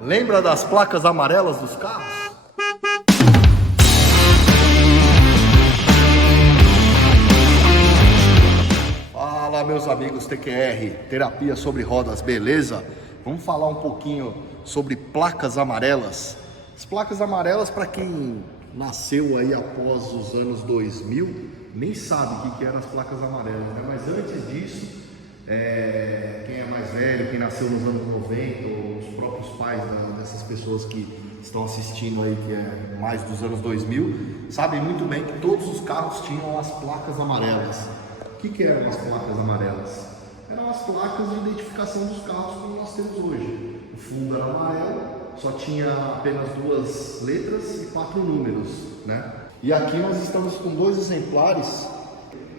Lembra das placas amarelas dos carros? Fala, meus amigos TQR, terapia sobre rodas, beleza? Vamos falar um pouquinho sobre placas amarelas. As placas amarelas, para quem nasceu aí após os anos 2000, nem sabe o que eram as placas amarelas, né? Mas antes disso, quem é mais velho, quem nasceu nos anos 90, ou os próprios pais dessas pessoas que estão assistindo aí, que é mais dos anos 2000, sabem muito bem que todos os carros tinham as placas amarelas. O que eram as placas amarelas? Eram as placas de identificação dos carros como nós temos hoje. O fundo era amarelo, só tinha apenas 2 letras e 4 números, né? E aqui nós estamos com 2 exemplares.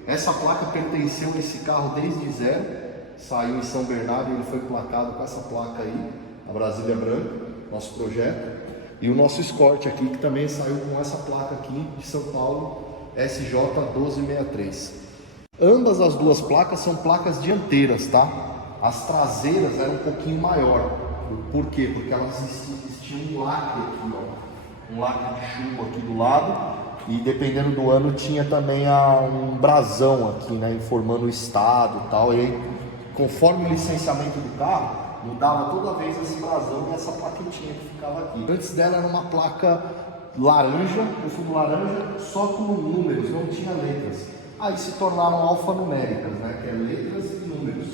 Essa placa pertenceu a esse carro desde zero, saiu em São Bernardo e ele foi placado com essa placa aí, a Brasília Branca, nosso projeto. E o nosso Escort aqui, que também saiu com essa placa aqui de São Paulo, SJ1263. Ambas as 2 placas são placas dianteiras, tá? As traseiras eram um pouquinho maior. Por quê? Porque elas tinham um lacre aqui, ó. Um lacre de chumbo aqui do lado. E dependendo do ano tinha também um brasão aqui, né, informando o estado e tal. E aí, conforme o licenciamento do carro, mudava toda vez esse brasão e essa plaquetinha que ficava aqui. Antes dela era uma placa laranja, com fundo laranja, só com números, não tinha letras. Aí se tornaram alfanuméricas, né, que é letras e números.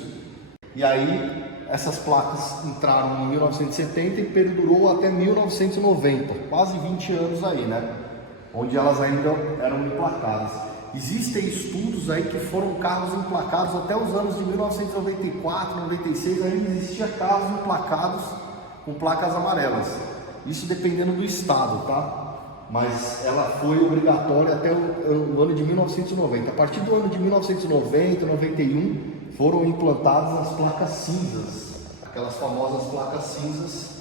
E aí essas placas entraram em 1970 e perdurou até 1990, quase 20 anos aí, né? Onde elas ainda eram emplacadas. Existem estudos aí que foram carros emplacados até os anos de 1994, 96, ainda existia carros emplacados com placas amarelas. Isso dependendo do estado, tá? Mas ela foi obrigatória até o ano de 1990. A partir do ano de 1990, 91, foram implantadas as placas cinzas. Aquelas famosas placas cinzas,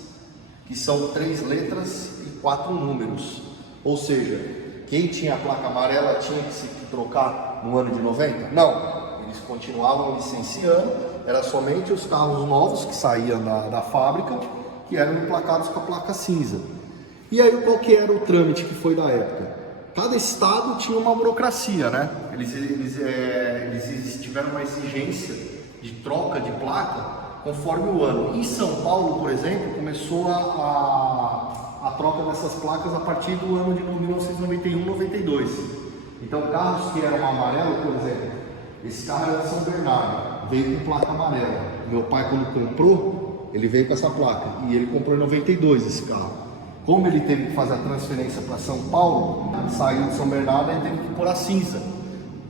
que são 3 letras e 4 números. Ou seja, quem tinha a placa amarela tinha que se trocar no ano de 90? Não, eles continuavam licenciando, era somente os carros novos que saíam da fábrica que eram emplacados com a placa cinza. E aí qual que era o trâmite que foi da época? Cada estado tinha uma burocracia, né? Eles tiveram uma exigência de troca de placa conforme o ano. Em São Paulo, por exemplo, começou a troca dessas placas a partir do ano de 1991, 92. Então carros que eram amarelo, por exemplo, esse carro era de São Bernardo, veio com placa amarela. Meu pai, quando comprou, ele veio com essa placa e ele comprou em 92 esse carro. Como ele teve que fazer a transferência para São Paulo, saiu de São Bernardo e teve que pôr a cinza,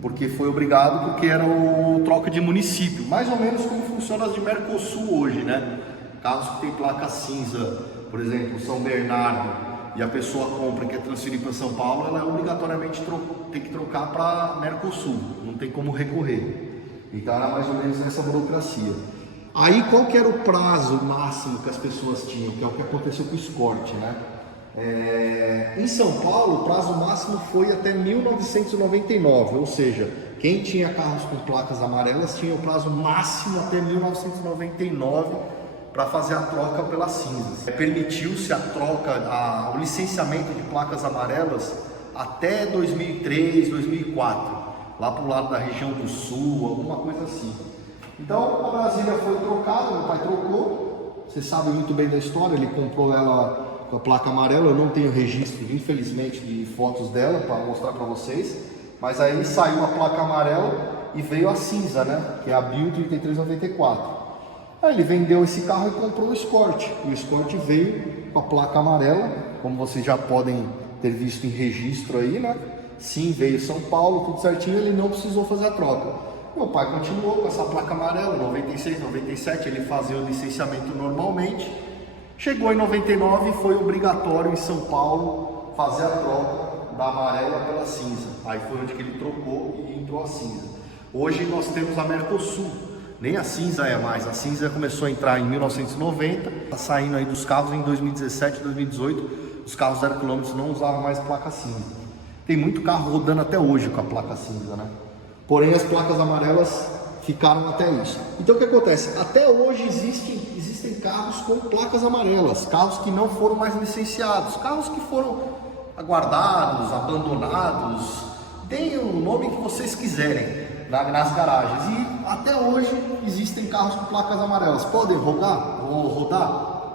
porque foi obrigado, porque era o troca de município, mais ou menos como funciona as de Mercosul hoje, né? Carros que tem placa cinza, por exemplo, São Bernardo, e a pessoa compra e quer transferir para São Paulo, ela obrigatoriamente tem que trocar para Mercosul, não tem como recorrer. Então era mais ou menos essa burocracia. Aí qual que era o prazo máximo que as pessoas tinham, que é o que aconteceu com o Escort, né? Em São Paulo o prazo máximo foi até 1999, ou seja, quem tinha carros com placas amarelas tinha o prazo máximo até 1999 para fazer a troca pelas cinzas. Permitiu-se a troca, o licenciamento de placas amarelas até 2003, 2004, lá para o lado da região do sul, alguma coisa assim. Então a Brasília foi trocada, meu pai trocou, você sabe muito bem da história, ele comprou ela com a placa amarela, eu não tenho registro, infelizmente, de fotos dela para mostrar para vocês, mas aí saiu a placa amarela e veio a cinza, né, que é a Bio 3394. Aí ele vendeu esse carro e comprou o Escort, e o Escort veio com a placa amarela, como vocês já podem ter visto em registro aí, né, sim, veio São Paulo, tudo certinho, ele não precisou fazer a troca. Meu pai continuou com essa placa amarela, 96, 97, ele fazia o licenciamento normalmente. Chegou em 99 e foi obrigatório em São Paulo fazer a troca da amarela pela cinza. Aí foi onde que ele trocou e entrou a cinza. Hoje nós temos a Mercosul, nem a cinza é mais. A cinza começou a entrar em 1990, está saindo aí dos carros em 2017, 2018. Os carros 0 km não usavam mais placa cinza. Tem muito carro rodando até hoje com a placa cinza, né? Porém as placas amarelas ficaram até isso. Então o que acontece? Até hoje existem carros com placas amarelas, carros que não foram mais licenciados, carros que foram guardados, abandonados, deem o nome que vocês quiserem nas garagens. E até hoje existem carros com placas amarelas. Podem rodar?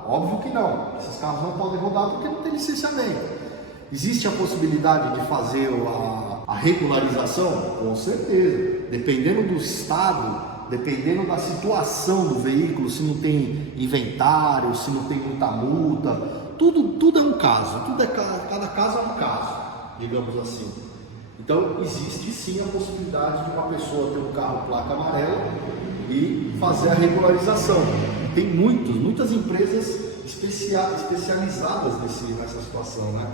Óbvio que não. Esses carros não podem rodar porque não tem licenciamento. Existe a possibilidade de fazer a regularização? Com certeza. Dependendo do estado, dependendo da situação do veículo, se não tem inventário, se não tem muita multa, tudo é um caso. Cada caso é um caso, digamos assim. Então existe sim a possibilidade de uma pessoa ter um carro placa amarela e fazer a regularização. E tem muitas empresas especializadas nessa situação, né?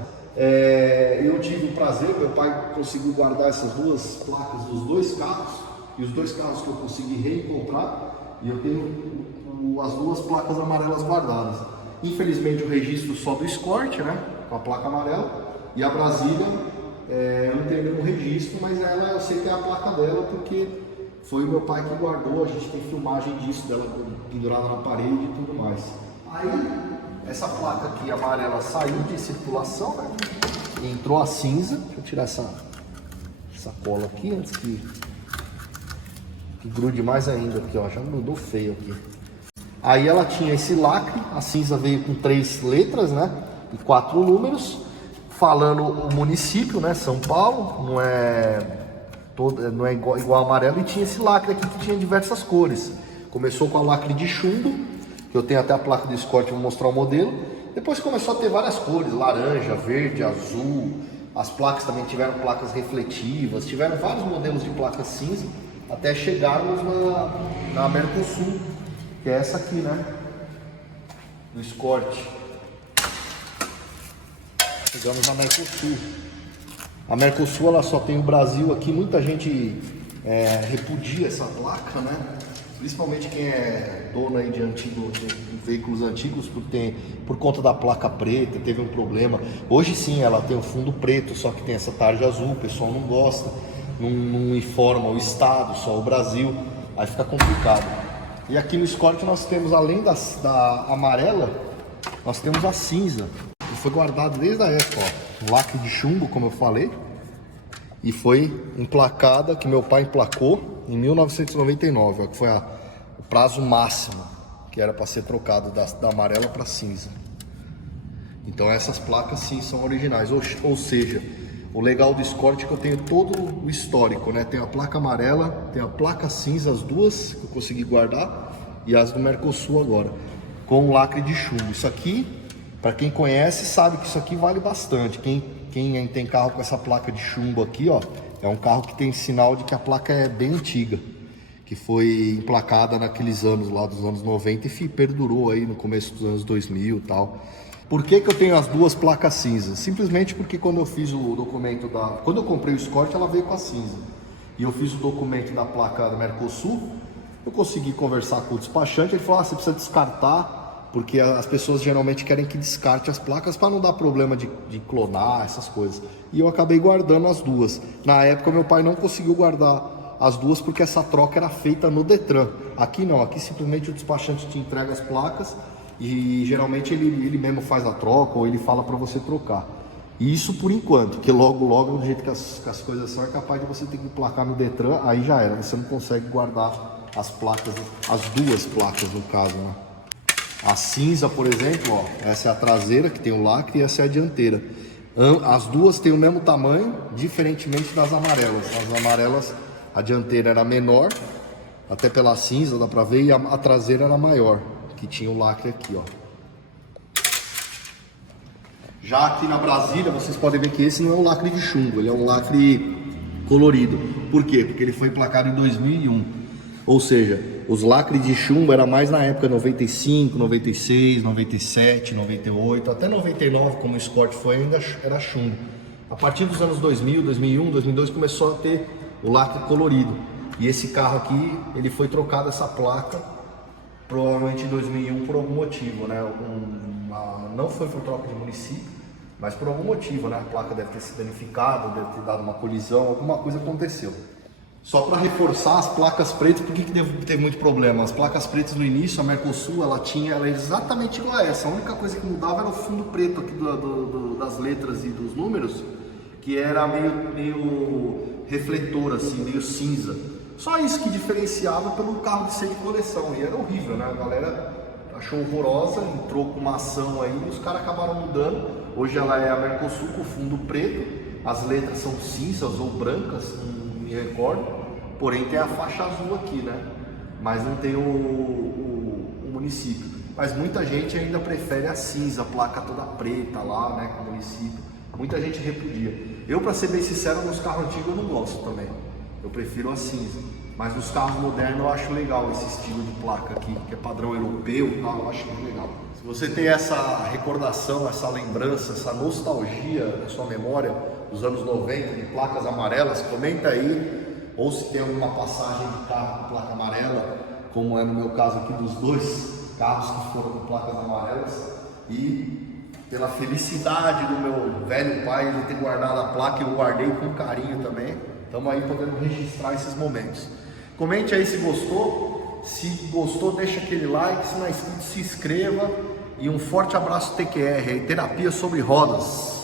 Eu tive o prazer, meu pai conseguiu guardar essas duas placas dos dois carros, e os dois carros que eu consegui reencontrar, e eu tenho as duas placas amarelas guardadas. Infelizmente o registro só do Escort, né, com a placa amarela, e a Brasília eu não tenho nenhum registro, mas ela eu sei que é a placa dela, porque foi o meu pai que guardou, a gente tem filmagem disso, dela pendurada na parede e tudo mais. Aí, essa placa aqui amarela saiu de circulação, né? Entrou a cinza. Deixa eu tirar essa cola aqui antes que grude mais ainda aqui, ó. Já mudou feio aqui. Aí ela tinha esse lacre, a cinza veio com 3 letras, né? E 4 números, falando o município, né? São Paulo, não é igual amarelo, e tinha esse lacre aqui que tinha diversas cores. Começou com a lacre de chumbo, que eu tenho até a placa do Escort, vou mostrar o modelo. Depois começou a ter várias cores, laranja, verde, azul. As placas também tiveram placas refletivas, tiveram vários modelos de placas cinza, até chegarmos na Mercosul, que é essa aqui, né? Do Escort. Chegamos na Mercosul. A Mercosul, ela só tem o Brasil aqui, muita gente repudia essa placa, né? Principalmente quem é dono aí de veículos antigos, por conta da placa preta, teve um problema. Hoje sim, ela tem o fundo preto, só que tem essa tarja azul, o pessoal não gosta, não informa o estado, só o Brasil, aí fica complicado. E aqui no Escort nós temos, além da amarela, nós temos a cinza, que foi guardado desde a época, ó, um lacre de chumbo, como eu falei, e foi emplacada, que meu pai emplacou em 1999, que foi o prazo máximo que era para ser trocado da amarela para cinza. Então essas placas sim são originais, ou seja, o legal do Escort é que eu tenho todo o histórico, né? Tem a placa amarela, tem a placa cinza, as duas que eu consegui guardar, e as do Mercosul agora, com o lacre de chumbo. Isso aqui, para quem conhece, sabe que isso aqui vale bastante. Quem tem carro com essa placa de chumbo aqui, ó, é um carro que tem sinal de que a placa é bem antiga, que foi emplacada naqueles anos lá dos anos 90 e perdurou aí no começo dos anos 2000 e tal. Por que eu tenho as duas placas cinzas? Simplesmente porque quando eu fiz o documento quando eu comprei o Escort, ela veio com a cinza. E eu fiz o documento da placa da Mercosul, eu consegui conversar com o despachante, ele falou, você precisa descartar, porque as pessoas geralmente querem que descarte as placas para não dar problema de clonar, essas coisas. E eu acabei guardando as duas. Na época meu pai não conseguiu guardar as duas porque essa troca era feita no Detran. Aqui não, aqui simplesmente o despachante te entrega as placas e geralmente ele mesmo faz a troca ou ele fala para você trocar. E isso por enquanto, porque logo do jeito que as coisas são, é capaz de você ter que emplacar no Detran, aí já era, você não consegue guardar as placas, as duas placas no caso, né? A cinza, por exemplo, ó, essa é a traseira que tem o lacre e essa é a dianteira. As duas têm o mesmo tamanho, diferentemente das amarelas. As amarelas, a dianteira era menor, até pela cinza dá pra ver, e a traseira era maior, que tinha o lacre aqui, ó. Já aqui na Brasília, vocês podem ver que esse não é um lacre de chumbo, ele é um lacre colorido. Por quê? Porque ele foi emplacado em 2001. Ou seja, os lacres de chumbo era mais na época 95, 96, 97, 98, até 99, como o Escort foi, ainda era chumbo. A partir dos anos 2000, 2001, 2002 começou a ter o lacre colorido. E esse carro aqui, ele foi trocado essa placa, provavelmente em 2001 por algum motivo, né? Não foi por troca de município, mas por algum motivo, né? A placa deve ter se danificado, deve ter dado uma colisão, alguma coisa aconteceu. Só para reforçar as placas pretas, por que teve muito problema? As placas pretas no início, a Mercosul, ela é exatamente igual a essa. A única coisa que mudava era o fundo preto aqui das letras e dos números, que era meio refletor, assim, meio cinza. Só isso que diferenciava pelo carro de ser de coleção. E era horrível, né? A galera achou horrorosa, entrou com uma ação aí e os caras acabaram mudando. Hoje ela é a Mercosul com fundo preto, as letras são cinzas ou brancas, não me recordo, porém tem a faixa azul aqui, né? Mas não tem o município. Mas muita gente ainda prefere a cinza, a placa toda preta lá, né, com o município. Muita gente repudia. Eu, para ser bem sincero, nos carros antigos eu não gosto também. Eu prefiro a cinza. Mas nos carros modernos eu acho legal esse estilo de placa aqui, que é padrão europeu e tal, eu acho muito legal. Se você tem essa recordação, essa lembrança, essa nostalgia na sua memória dos anos 90 de placas amarelas, comenta aí. Ou se tem alguma passagem de carro com placa amarela, como é no meu caso aqui dos dois carros que foram com placas amarelas. E pela felicidade do meu velho pai de ter guardado a placa, eu guardei com carinho também. Estamos aí podendo registrar esses momentos. Comente aí se gostou. Se gostou, deixa aquele like. Se não é inscrito, se inscreva. E um forte abraço TQR, Terapia sobre Rodas.